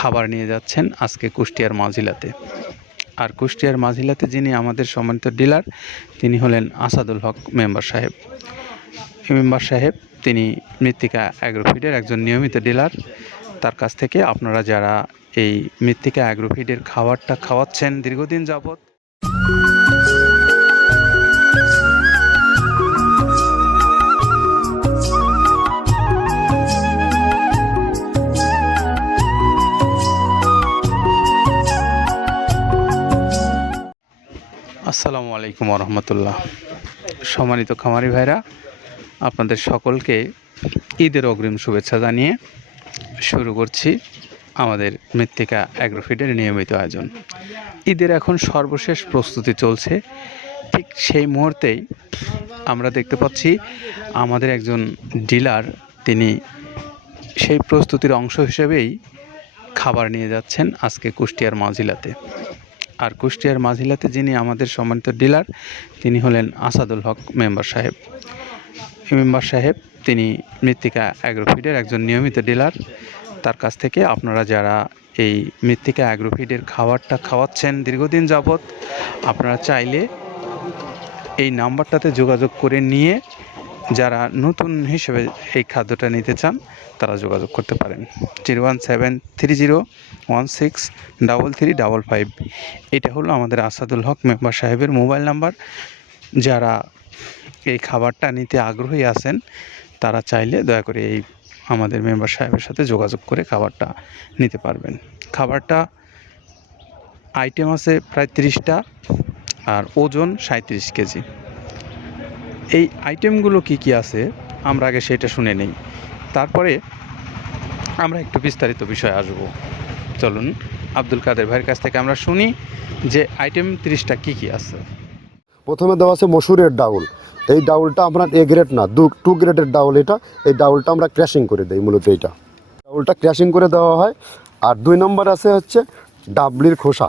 খাবার নিয়ে যাচ্ছেন আজকে কুষ্টিয়ার মাঝিলাতে। আর কুষ্টিয়ার মাঝিলাতে যিনি আমাদের সম্মানিত ডিলার, তিনি হলেন আসাদুল হক মেম্বার সাহেব। মেম্বার সাহেব, তিনি মৃত্তিকা অ্যাগ্রোফিডের একজন নিয়মিত ডিলার। তার কাছ থেকে আপনারা যারা এই মৃত্তিকা অ্যাগ্রোফিডের খাবারটা খাওয়াচ্ছেন দীর্ঘদিন যাবত আসসালামু আলাইকুম রহমতুল্লাহ সম্মানিত খামারি ভাইরা, আপনাদের সকলকে ঈদের অগ্রিম শুভেচ্ছা জানিয়ে শুরু করছি আমাদের মৃত্তিকা অ্যাগ্রোফিডের নিয়মিত আয়োজন। ঈদের এখন সর্বশেষ প্রস্তুতি চলছে। ঠিক সেই মুহূর্তেই আমরা দেখতে পাচ্ছি আমাদের একজন ডিলার, তিনি সেই প্রস্তুতির অংশ হিসেবেই খাবার নিয়ে যাচ্ছেন আজকে কুষ্টিয়ার মাঝিলাতে আর কুষ্টিয়ার মাঝিলাতে যিনি আমাদের সম্মানিত ডিলার, তিনি হলেন আসাদুল হক মেম্বার সাহেব। মেম্বার সাহেব, তিনি মৃত্তিকা অ্যাগ্রোফিডের একজন নিয়মিত ডিলার। তার কাছ থেকে আপনারা যারা এই মৃত্তিকা অ্যাগ্রোফিডের খাবারটা খাওয়াচ্ছেন দীর্ঘদিন যাবত আপনারা চাইলে এই নাম্বারটাতে যোগাযোগ করে নিয়ে যারা নতুন হিসেবে এই খাদ্যটা নিতে চান, তারা যোগাযোগ করতে পারেন। Zero one seven three zero one six double three double five. এটা হলো আমাদের আসাদুল হক মেম্বার সাহেবের মোবাইল নাম্বার। যারা এই খাবারটা নিতে আগ্রহী আছেন, তারা চাইলে দয়া করে এই আমাদের মেম্বার সাহেবের সাথে যোগাযোগ করে খাবারটা নিতে পারবেন। খাবারটা আইটেম আছে প্রায় তিরিশটা, আর ওজন সাঁত্রিশ কেজি। এই আইটেমগুলো কি কি আছে? আমরা আগে সেটা শুনে নেই। তারপরে আমরা একটু বিস্তারিত বিষয়ে আসব। চলুন, আব্দুল কাদের ভাইয়ের কাছ থেকে আমরা শুনি যে আইটেম তিরিশটা কি কি আছে। প্রথমে দেওয়া আছে মসুরের ডাউল। এই ডাউলটা আপনার এ গ্রেড না, দু টু গ্রেডের ডাউল এটা। এই ডাউলটা আমরা ক্র্যাশিং করে দিই, মূলত এইটা। ডাউলটা ক্র্যাশিং করে দেওয়া হয়। আর দুই নম্বর আছে হচ্ছে ডাবলির খোসা।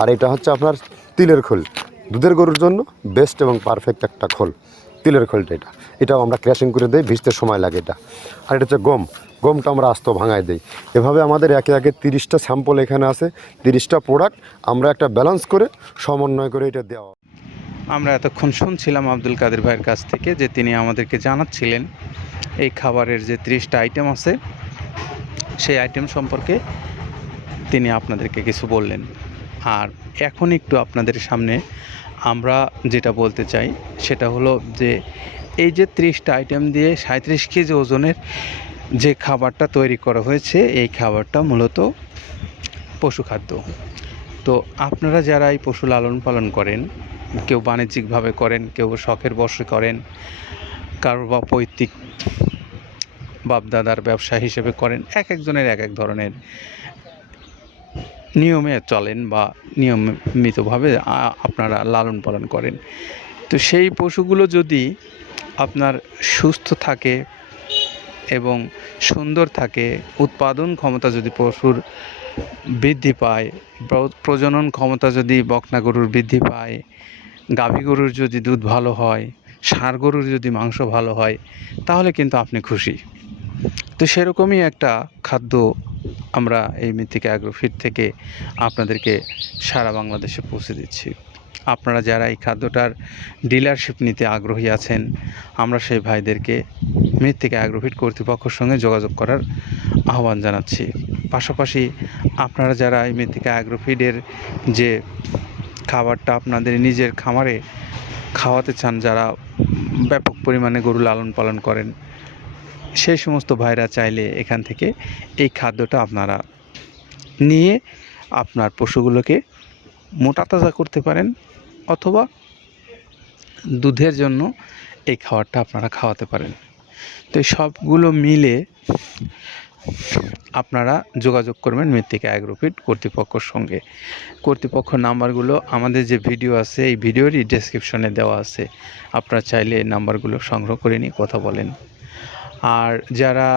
আর এটা হচ্ছে আপনার তিলের খোল। দুধের গরুর জন্য বেস্ট এবং পারফেক্ট একটা খোল। তিলের খোলটা এটা। এটাও আমরা ক্র্যাশিং করে দিই, ভিজতে সময় লাগে এটা। আর এটা হচ্ছে গম। গমটা আমরা আস্ত ভাঙায় দিই। এভাবে আমাদের একে একে তিরিশটা স্যাম্পল এখানে আছে, তিরিশটা প্রোডাক্ট আমরা একটা ব্যালেন্স করে সমন্বয় করে এটা দেওয়া। আমরা এতক্ষণ শুনছিলাম আব্দুল কাদের ভাইয়ের কাছ থেকে যে তিনি আমাদেরকে জানাচ্ছিলেন এই খাবারের যে তিরিশটা আইটেম আছে, সেই আইটেম সম্পর্কে তিনি আপনাদেরকে কিছু বললেন। আর এখন একটু আপনাদের সামনে আমরা যেটা বলতে চাই, সেটা হলো যে এই যে ত্রিশটা আইটেম দিয়ে সাঁত্রিশ কেজি ওজনের যে খাবারটা তৈরি করা হয়েছে, এই খাবারটা মূলত পশু খাদ্য। তো আপনারা যারা এই পশু লালন পালন করেন, কেউ বাণিজ্যিকভাবে করেন, কেউ শখের বশে করেন, কারও বা পৈতৃক বাপদাদার ব্যবসা হিসেবে করেন, এক একজনের এক এক ধরনের নিয়মে চলেন বা নিয়মিতভাবে আপনারা লালন পালন করেন। তো সেই পশুগুলো যদি আপনার সুস্থ থাকে এবং সুন্দর থাকে, উৎপাদন ক্ষমতা যদি পশুর বৃদ্ধি পায়, প্র- প্রজনন ক্ষমতা যদি বকনা গরুর বৃদ্ধি পায়, গাভী গরুর যদি দুধ ভালো হয়, ষাঁড় গরুর যদি মাংস ভালো হয়, তাহলে কিন্তু আপনি খুশি। তো সেরকমই একটা খাদ্য আমরা এই মৃত্তিকা অ্যাগ্রোফিট থেকে আপনাদেরকে সারা বাংলাদেশে পৌঁছে দিচ্ছি। আপনারা যারা এই খাদ্যটার ডিলারশিপ নিতে আগ্রহী আছেন, আমরা সেই ভাইদেরকে মৃত্তিকা অ্যাগ্রোফিট কর্তৃপক্ষের সঙ্গে যোগাযোগ করার আহ্বান জানাচ্ছি। পাশাপাশি আপনারা যারা এই মৃত্তিকা অ্যাগ্রোফিডের যে খাবারটা আপনাদের নিজের খামারে খাওয়াতে চান, যারা ব্যাপক পরিমাণে গরু লালন পালন করেন সেই সমস্ত ভাইরা চাইলে এখান থেকে এই খাদ্যটা আপনারা নিয়ে আপনার পশুগুলোকে মোটা তাজা করতে পারেন অথবা দুধের জন্য এই খাবারটা আপনারা খাওয়াতে পারেন। তো সবগুলো মিলে আপনারা যোগাযোগ করবেন মৃত্তিকা অ্যাগ্রোফিট কর্তৃপক্ষর সঙ্গে। কর্তৃপক্ষ নাম্বারগুলো, আমাদের যে ভিডিও আছে, এই ভিডিওরই ডেসক্রিপশনে দেওয়া আছে। আপনারা চাইলে এই নাম্বারগুলো সংগ্রহ করে নিয়ে কথা বলেন। আর যারা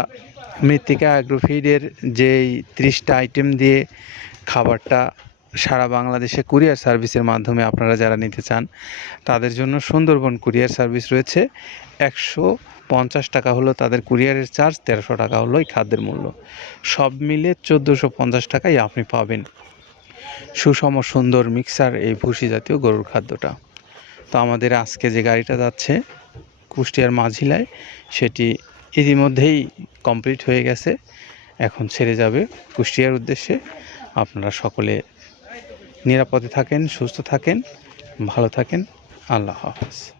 মৃত্তিকা অ্যাগ্রোফিডের যেই ত্রিশটা আইটেম দিয়ে খাবারটা সারা বাংলাদেশে কুরিয়ার সার্ভিসের মাধ্যমে আপনারা যারা নিতে চান, তাদের জন্য সুন্দরবন কুরিয়ার সার্ভিস রয়েছে। একশো পঞ্চাশ টাকা হলো তাদের কুরিয়ারের চার্জ তেরোশো টাকা হলো এই খাদ্যের মূল্য। সব মিলে চোদ্দোশো পঞ্চাশ টাকাই আপনি পাবেন। সুষম সুন্দর মিক্সার এই ভুসি জাতীয় গরুর খাদ্যটা। তো আমাদের আজকে যে গাড়িটা যাচ্ছে কুষ্টিয়ার মাঝিলায়, সেটি ইতিমধ্যেই কমপ্লিট হয়ে গেছে। এখন ছেড়ে যাবে কুষ্টিয়ার উদ্দেশ্যে। আপনারা সকলে নিরাপদে থাকেন, সুস্থ থাকেন, ভালো থাকেন। আল্লাহ হাফেজ।